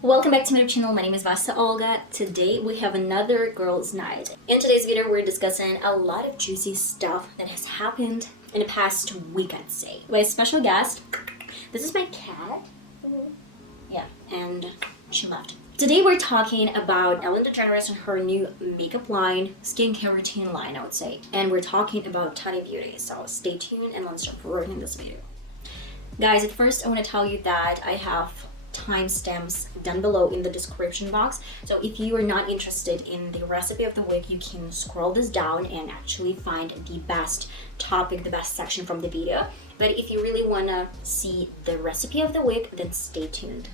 Welcome back to my channel. My name is VassaOlga. Today we have another girls' night. In today's video, we're discussing a lot of juicy stuff that has happened in the past week, I'd say. By a special guest. This is my cat. Yeah, and she left. Today we're talking about Ellen Degenerous and her new makeup line, skincare routine line, I would say. And we're talking about Tati Beauty. So stay tuned and let's start recording this video. Guys, at first I want to tell you that I have timestamps down below in the description box, so if you are not interested in the recipe of the week, you can scroll this down and actually find the best topic, the best section from the video. But if you really want to see the recipe of the week, then stay tuned.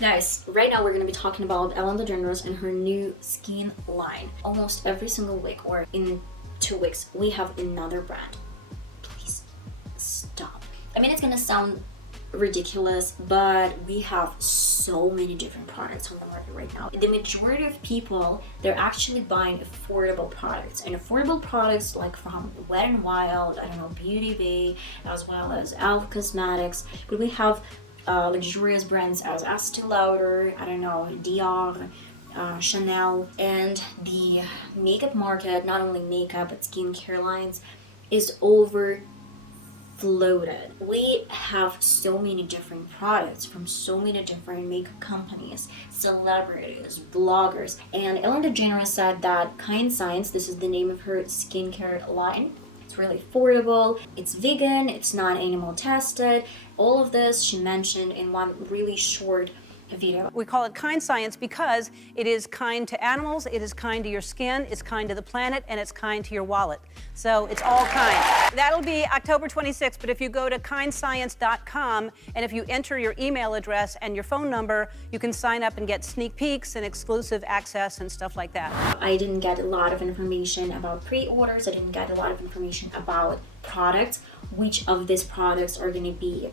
Guys, right now we're going to be talking about Ellen Degenerous and her new skin line. Almost every single week or in 2 weeks, we have another brand. Please stop. I mean, it's going to sound ridiculous, but we have so many different products on the market right now. The majority of people, they're actually buying affordable products, and affordable products like from Wet n Wild, I don't know, Beauty Bay, as well as Elf Cosmetics. But we have luxurious brands as Estee Lauder, I don't know, Dior, Chanel, and the makeup market, not only makeup but skincare lines, is overfloated. We have so many different products from so many different makeup companies, celebrities, bloggers, and Ellen DeGeneres said that Kind Science, this is the name of her skincare line, it's really affordable, it's vegan, it's not animal tested. All of this she mentioned in one really short video. We call it Kind Science because it is kind to animals, it is kind to your skin, it's kind to the planet, and it's kind to your wallet. So it's all kind. That'll be October 26th, but if you go to kindscience.com and if you enter your email address and your phone number, you can sign up and get sneak peeks and exclusive access and stuff like that. I didn't get a lot of information about pre-orders, I didn't get a lot of information about products, which of these products are going to be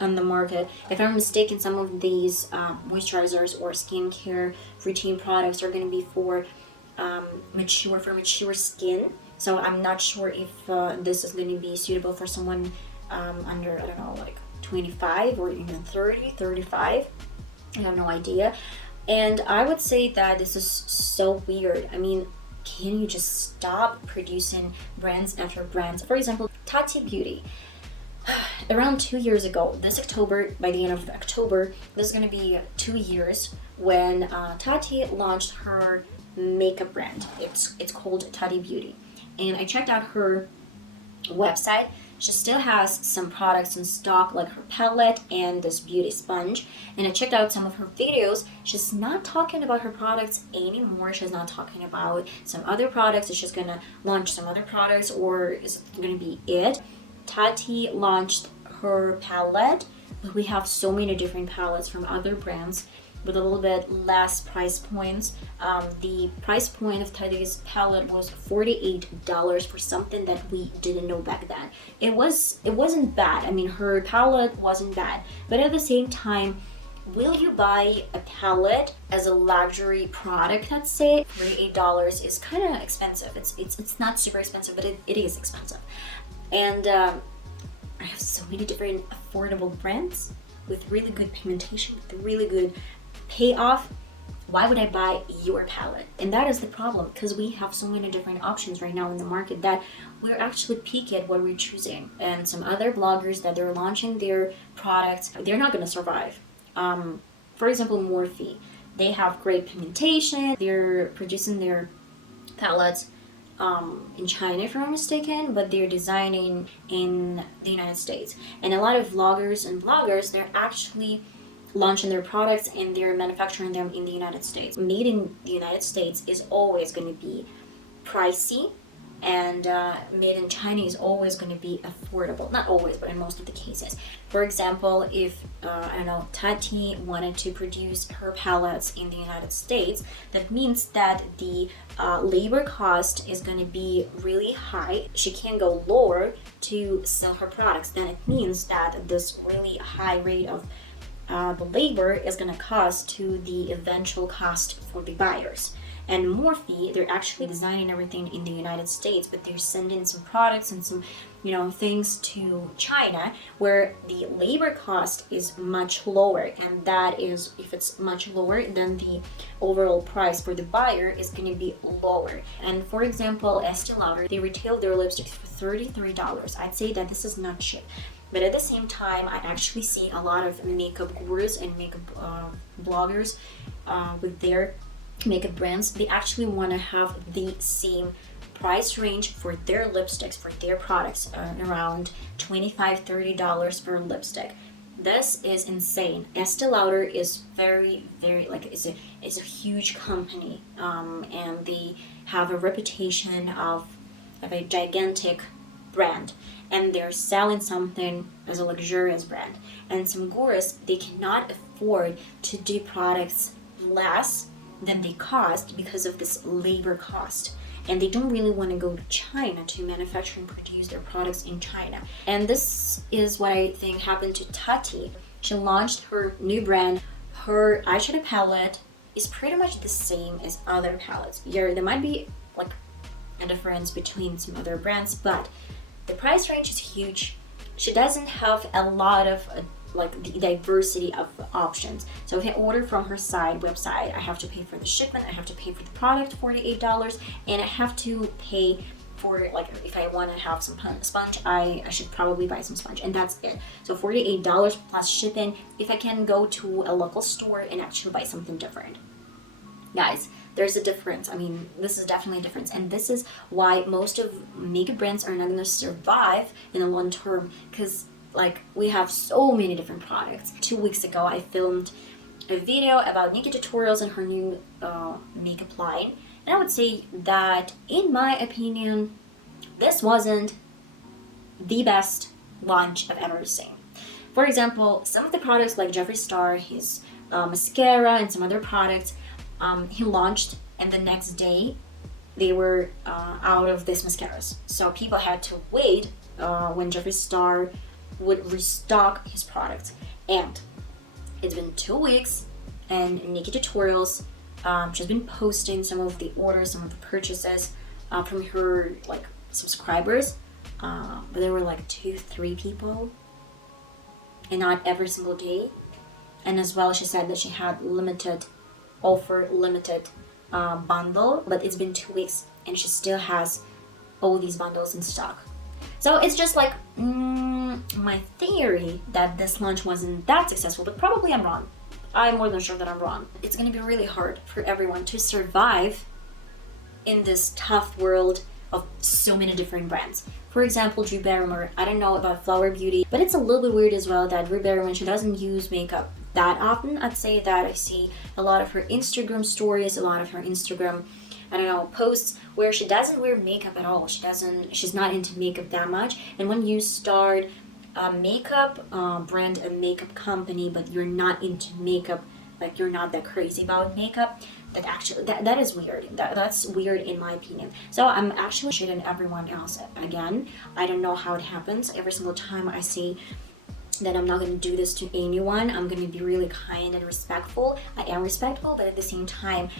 on the market. If I'm mistaken, some of these moisturizers or skincare routine products are going to be for mature skin. So I'm not sure if this is going to be suitable for someone under, I don't know, like 25 or even 30, 35. I have no idea. And I would say that this is so weird. I mean, can you just stop producing brands after brands? For example, Tati Beauty. Around 2 years ago, this October, by the end of October, this is going to be 2 years when Tati launched her makeup brand. It's called Tati Beauty. And I checked out her website. She still has some products in stock, like her palette and this beauty sponge. And I checked out some of her videos. She's not talking about her products anymore. She's not talking about some other products. She's going to launch some other products, or is it going to be it? Tati launched her palette, but we have so many different palettes from other brands with a little bit less price points. The price point of Tati's palette was $48 for something that we didn't know back then. It wasn't bad. I mean, her palette wasn't bad, but at the same time, will you buy a palette as a luxury product? Let's say $48 is kind of expensive. It's not super expensive, but it is expensive. And I have so many different affordable brands with really good pigmentation, with really good payoff. why would I buy your palette? And that is the problem, because we have so many different options right now in the market that we're actually picky at what we're choosing. And some other bloggers that they're launching their products, they're not going to survive. For example, Morphe, they have great pigmentation. They're producing their palettes in China, if I'm not mistaken, but they're designing in the United States. And a lot of vloggers and bloggers, they're actually launching their products and they're manufacturing them in the United States. Made in the United States is always going to be pricey, and made in China is always going to be affordable. Not always, but in most of the cases. For example, if I don't know, Tati wanted to produce her palettes in the United States, that means that the labor cost is going to be really high. She can go lower to sell her products. Then it means that this really high rate of the labor is going to cost to the eventual cost for the buyers. And Morphe, they're actually designing everything in the United States, but they're sending some products and some, things to China where the labor cost is much lower. And that is, if it's much lower, then the overall price for the buyer is going to be lower. And for example, Estee Lauder, they retail their lipsticks for $33. I'd say that this is not cheap. But at the same time, I actually see a lot of makeup gurus and makeup bloggers with their makeup brands. They actually want to have the same price range for their lipsticks, for their products, around $25-$30 per lipstick. This is insane. Estee Lauder is very, it's a huge company, and they have a reputation of a gigantic brand, and they're selling something as a luxurious brand. And some gurus, they cannot afford to do products less than they cost because of this labor cost. And they don't really want to go to China to manufacture and produce their products in China. And this is what I think happened to Tati. She launched her new brand. Her eyeshadow palette is pretty much the same as other palettes. There might be like a difference between some other brands, but the price range is huge. She doesn't have a lot of the diversity of options. So if I order from her website, I have to pay for the shipment, I have to pay for the product, $48, and I have to pay for, if I want to have some sponge, I should probably buy some sponge, and that's it. So $48 plus shipping if I can go to a local store and actually buy something different. Guys, there's a difference. I mean, this is definitely a difference, and this is why most of makeup brands are not going to survive in the long term, because we have so many different products. 2 weeks ago, I filmed a video about Nikki Tutorials and her new makeup line, and I would say that, in my opinion, this wasn't the best launch I've ever seen. For example, some of the products like Jeffree Star, his mascara, and some other products, he launched, and the next day they were out of these mascaras. So people had to wait when Jeffree Star would restock his products. And it's been 2 weeks, and Nikki Tutorials, she's been posting some of the orders, some of the purchases from her subscribers, but there were 2-3 people, and not every single day. And as well, she said that she had limited bundle, but it's been 2 weeks and she still has all these bundles in stock. So it's just my theory that this launch wasn't that successful, but probably I'm wrong. I'm more than sure that I'm wrong. It's gonna be really hard for everyone to survive in this tough world of so many different brands. For example, Drew Barrymore, I don't know about Flower Beauty, but it's a little bit weird as well that Drew Barrymore, she doesn't use makeup that often. I'd say that I see a lot of her Instagram stories, a lot of her Instagram, posts where she doesn't wear makeup at all. She's not into makeup that much. And when you start a makeup brand, a makeup company, but you're not into makeup, you're not that crazy about makeup, that is weird. That's weird in my opinion. So I'm actually shitting everyone else again. I don't know how it happens. Every single time I say that I'm not going to do this to anyone, I'm going to be really kind and respectful. I am respectful, but at the same time,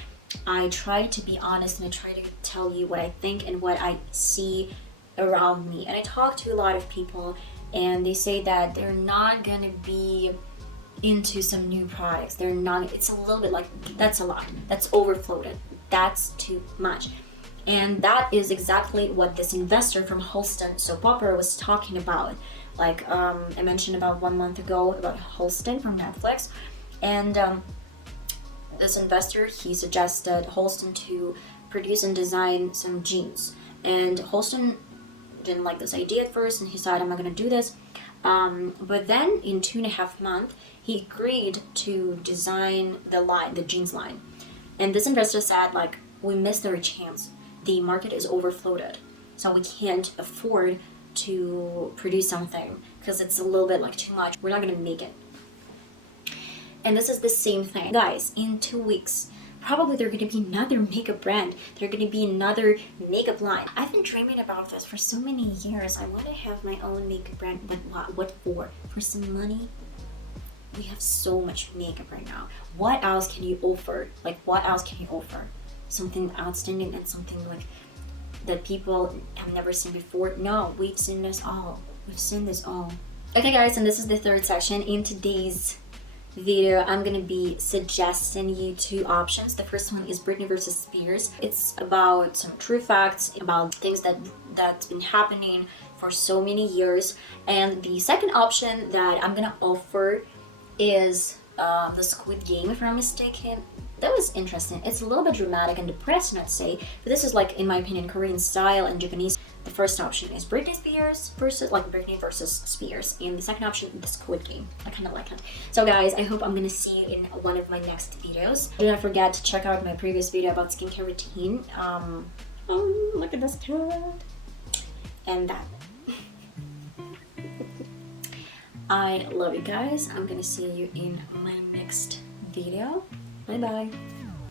I try to be honest, and I try to tell you what I think and what I see around me. And I talk to a lot of people, and they say that they're not going to be into some new products. They're not, it's a little bit like, that's a lot. That's overfloated. That's too much. And that is exactly what this investor from Holston soap opera was talking about. Like I mentioned about 1 month ago about Holston from Netflix. And this investor, he suggested Holston to produce and design some jeans. And Holston didn't like this idea at first, and he said, I'm not gonna do this. But then in 2.5 months, he agreed to design the jeans line. And this investor said, like, we missed our chance. The market is overfloated, so we can't afford to produce something because it's a little bit like too much. We're not gonna make it. And this is the same thing. Guys, in 2 weeks, probably there's going to be another makeup brand. There's going to be another makeup line. I've been dreaming about this for so many years. I want to have my own makeup brand, but what for? For some money? We have so much makeup right now. What else can you offer? Like, what else can you offer? Something outstanding and something like that people have never seen before? No, we've seen this all. We've seen this all. Okay, guys, and this is the third section. In today's video, I'm gonna be suggesting you 2 options. The first one is Britney versus Spears. It's about some true facts about things that's been happening for so many years. And the second option that I'm gonna offer is the Squid Game, if I'm not mistaken. That was interesting. It's a little bit dramatic and depressing, I'd say, but this is, like, in my opinion, Korean style and Japanese. The first option is Britney versus Spears, and the second option is the Squid Game. I kind of like it. So guys, I hope I'm gonna see you in one of my next videos. Do not forget to check out my previous video about skincare routine. Look at this cat. And that. I love you guys. I'm gonna see you in my next video. Bye bye.